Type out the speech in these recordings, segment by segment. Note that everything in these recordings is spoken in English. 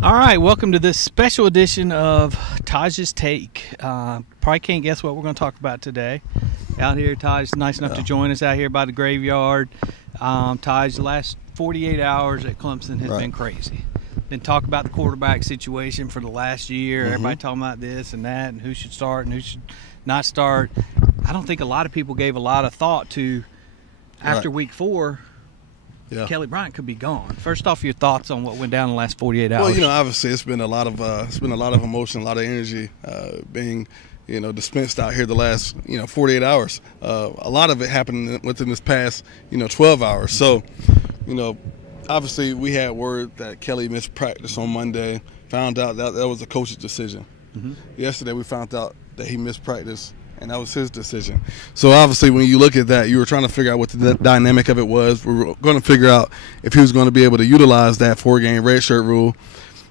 All right, welcome to this special edition of Tajh's Take. Probably can't guess what we're going to talk about today. Out here, Tajh's nice enough to join us out here by the graveyard. Tajh, the last 48 hours at Clemson has been crazy. Then talk about the quarterback situation for the last year. Everybody talking about this and that and who should start and who should not start. I don't think a lot of people gave a lot of thought to after week 4. Yeah. Kelly Bryant could be gone. First off, your thoughts on what went down in the last 48 hours? Well, obviously it's been a lot of emotion, a lot of energy being dispensed out here the last 48 hours. A lot of it happened within this past 12 hours. So obviously we had word that Kelly missed practice on Monday. Found out that was a coach's decision. Yesterday we found out that he missed practice, and that was his decision. So obviously when you look at that, you were trying to figure out what the dynamic of it was. We were going to figure out if he was going to be able to utilize that 4-game redshirt rule,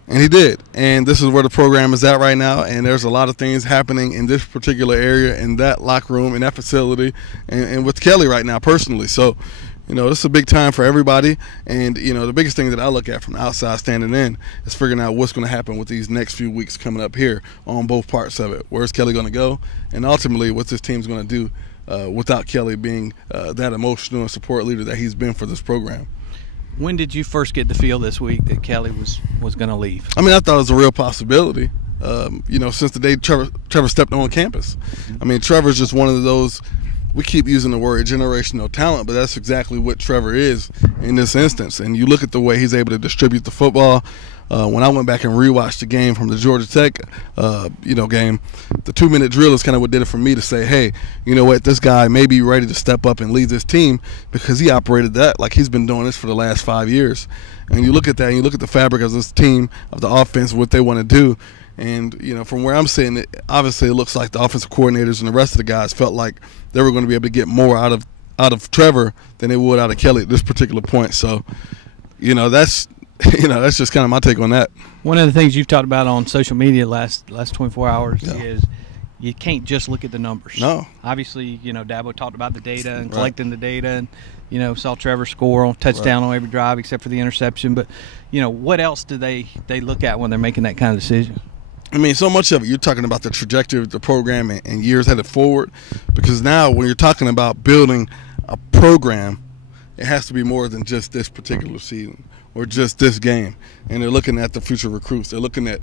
and he did. And this is where the program is at right now, and there's a lot of things happening in this particular area, in that locker room, in that facility, and with Kelly right now personally. So this is a big time for everybody, and the biggest thing that I look at from the outside standing in is figuring out what's going to happen with these next few weeks coming up here on both parts of it. Where's Kelly going to go, and ultimately what's this team's going to do without Kelly being that emotional and support leader that he's been for this program. When did you first get the feel this week that Kelly was going to leave? I mean, I thought it was a real possibility. Since the day Trevor stepped on campus. I mean, Trevor's just one of those. We keep using the word generational talent, but that's exactly what Trevor is in this instance. And you look at the way he's able to distribute the football. When I went back and rewatched the game from the Georgia Tech, game, the 2-minute drill is kind of what did it for me to say, hey, you know what, this guy may be ready to step up and lead this team because he operated that like he's been doing this for the last 5 years. And you look at that, and you look at the fabric of this team, of the offense, what they want to do. And, from where I'm sitting, obviously it looks like the offensive coordinators and the rest of the guys felt like they were going to be able to get more out of Trevor than they would out of Kelly at this particular point. So, that's just kind of my take on that. One of the things you've talked about on social media last 24 hours is you can't just look at the numbers. No. Obviously, Dabo talked about the data and collecting the data and, saw Trevor score on touchdown on every drive except for the interception. But, what else do they look at when they're making that kind of decision? I mean, so much of it, you're talking about the trajectory of the program and years headed forward, because now when you're talking about building a program, it has to be more than just this particular season or just this game. And they're looking at the future recruits. They're looking at,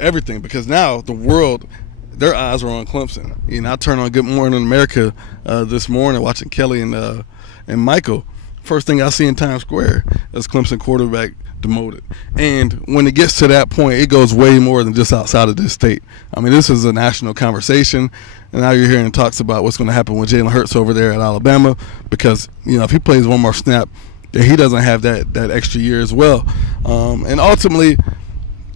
everything, because now the world, their eyes are on Clemson. I turned on Good Morning America this morning watching Kelly and Michael. First thing I see in Times Square is Clemson quarterback demoted. And when it gets to that point, it goes way more than just outside of this state. I mean, this is a national conversation, and now you're hearing talks about what's going to happen with Jalen Hurts over there at Alabama, because if he plays one more snap, then he doesn't have that extra year as well. And ultimately,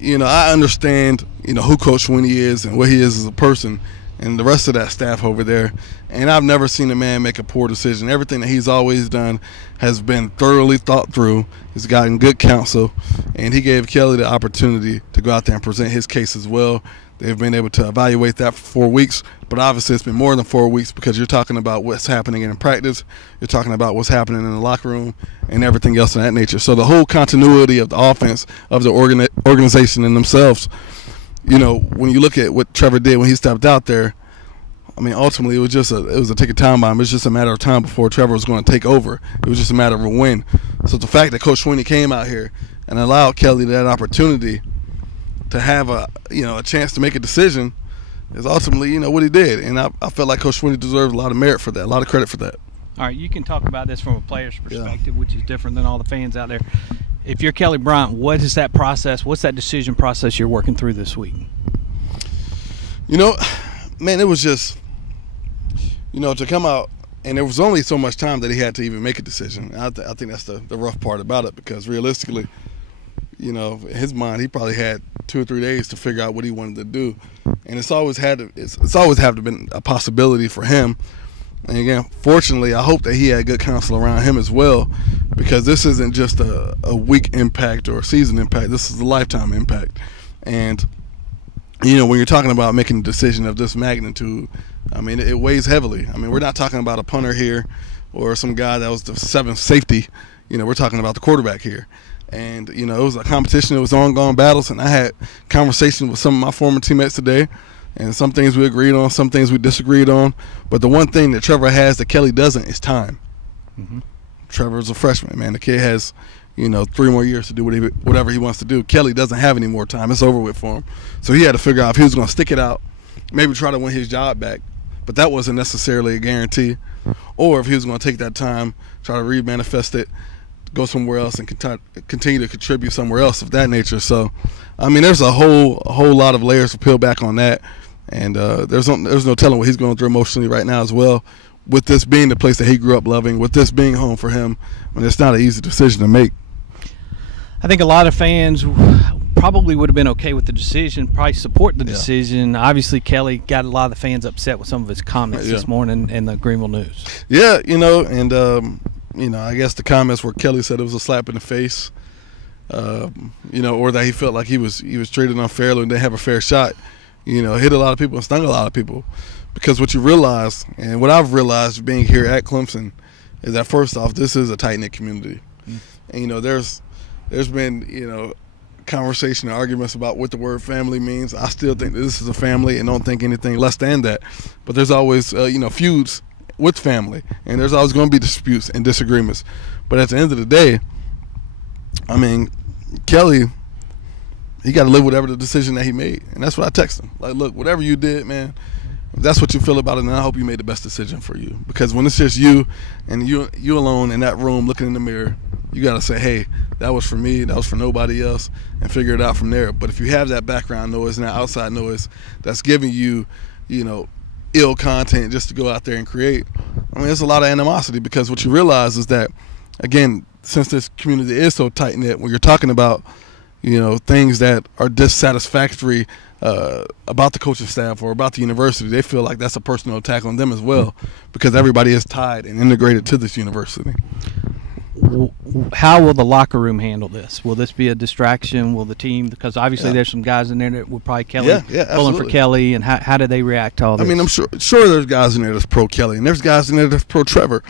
I understand who Coach Swinney is and what he is as a person, and the rest of that staff over there. And I've never seen a man make a poor decision. Everything that he's always done has been thoroughly thought through. He's gotten good counsel, and he gave Kelly the opportunity to go out there and present his case as well. They've been able to evaluate that for 4 weeks, but obviously it's been more than 4 weeks, because you're talking about what's happening in practice, you're talking about what's happening in the locker room, and everything else of that nature. So the whole continuity of the offense, of the organization in themselves, when you look at what Trevor did when he stepped out there, I mean, ultimately it was a ticket time bomb. It was just a matter of time before Trevor was going to take over. It was just a matter of a win. So the fact that Coach Swinney came out here and allowed Kelly that opportunity to have a chance to make a decision is ultimately what he did. And I felt like Coach Swinney deserved a lot of merit for that, a lot of credit for that. All right, you can talk about this from a player's perspective, which is different than all the fans out there. If you're Kelly Bryant, what is that process? What's that decision process you're working through this week? Man, it was just, to come out, and there was only so much time that he had to even make a decision. I think that's the rough part about it, because realistically, in his mind, he probably had 2 or 3 days to figure out what he wanted to do, and it's always had to been a possibility for him. And again, fortunately, I hope that he had good counsel around him as well, because this isn't just a week impact or a season impact. This is a lifetime impact. And when you're talking about making a decision of this magnitude, I mean, it weighs heavily. I mean, we're not talking about a punter here or some guy that was the 7th safety. We're talking about the quarterback here. And, you know, it was a competition. It was ongoing battles. And I had conversations with some of my former teammates today. And some things we agreed on, some things we disagreed on. But the one thing that Trevor has that Kelly doesn't is time. Trevor's a freshman, man. The kid has, you know, 3 more years to do whatever he wants to do. Kelly doesn't have any more time. It's over with for him. So he had to figure out if he was going to stick it out, maybe try to win his job back. But that wasn't necessarily a guarantee. Or if he was going to take that time, try to remanifest it, go somewhere else and continue to contribute somewhere else of that nature. So, I mean, there's a whole lot of layers to peel back on that. And there's no telling what he's going through emotionally right now as well. With this being the place that he grew up loving, with this being home for him, I mean, it's not an easy decision to make. I think a lot of fans probably would have been okay with the decision, probably support the decision. Obviously, Kelly got a lot of the fans upset with some of his comments this morning in the Greenville News. Yeah, you know, and, you know, I guess the comments where Kelly said it was a slap in the face, you know, or that he felt like he was treated unfairly and didn't have a fair shot, you know, hit a lot of people and stung a lot of people. Because what you realize, and what I've realized being here at Clemson, is that first off, this is a tight-knit community. And, you know, there's been, you know, conversation and arguments about what the word family means. I still think that this is a family and don't think anything less than that. But there's always, you know, feuds with family. And there's always going to be disputes and disagreements. But at the end of the day, I mean, Kelly, he got to live whatever the decision that he made. And that's what I text him. Like, look, whatever you did, man, if that's what you feel about it, then I hope you made the best decision for you. Because when it's just you and you alone in that room looking in the mirror, you got to say, hey, that was for me, that was for nobody else, and figure it out from there. But if you have that background noise and that outside noise that's giving you, you know, ill content just to go out there and create, I mean, there's a lot of animosity. Because what you realize is that, again, since this community is so tight-knit, when you're talking about, you know, things that are dissatisfactory about the coaching staff or about the university, they feel like that's a personal attack on them as well, because everybody is tied and integrated to this university. How will the locker room handle this? Will this be a distraction? Will the team, because obviously there's some guys in there that will probably pulling for Kelly, and how do they react to all this? I mean, I'm sure there's guys in there that's pro Kelly, and there's guys in there that's pro Trevor.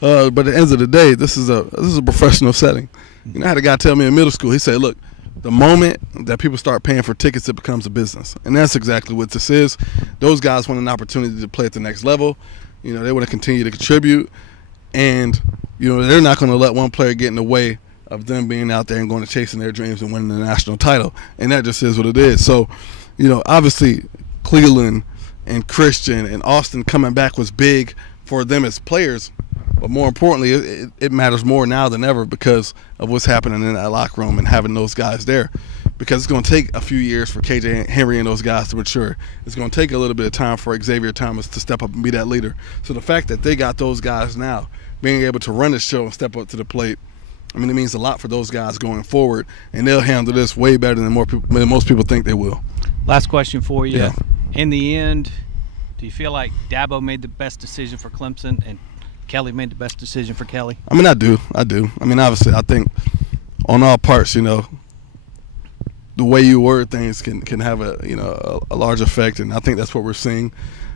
But at the end of the day, this is a professional setting. You know, I had a guy tell me in middle school, he said, look, the moment that people start paying for tickets, it becomes a business. And that's exactly what this is. Those guys want an opportunity to play at the next level. You know, they want to continue to contribute. And, you know, they're not going to let one player get in the way of them being out there and going to chasing their dreams and winning the national title. And that just is what it is. So, you know, obviously Cleveland and Christian and Austin coming back was big for them as players. But more importantly, it matters more now than ever because of what's happening in that locker room and having those guys there. Because it's going to take a few years for KJ Henry and those guys to mature. It's going to take a little bit of time for Xavier Thomas to step up and be that leader. So the fact that they got those guys now, being able to run the show and step up to the plate, I mean, it means a lot for those guys going forward. And they'll handle this way better than most people think they will. Last question for you. Yeah. In the end, do you feel like Dabo made the best decision for Clemson and Kelly made the best decision for Kelly? I mean, I do. I mean, obviously, I think on all parts, you know, the way you word things can have a large effect, and I think that's what we're seeing.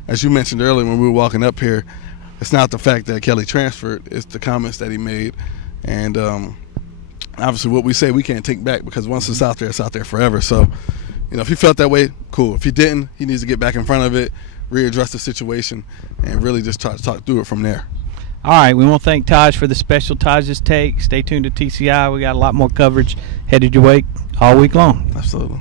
As you mentioned earlier when we were walking up here, it's not the fact that Kelly transferred; it's the comments that he made, and obviously, what we say we can't take back because once it's out there forever. So, you know, if he felt that way, cool. If he didn't, he needs to get back in front of it, readdress the situation, and really just try to talk through it from there. All right, we want to thank Tajh for the special Tajh's Take. Stay tuned to TCI. We got a lot more coverage headed your way all week long. Absolutely.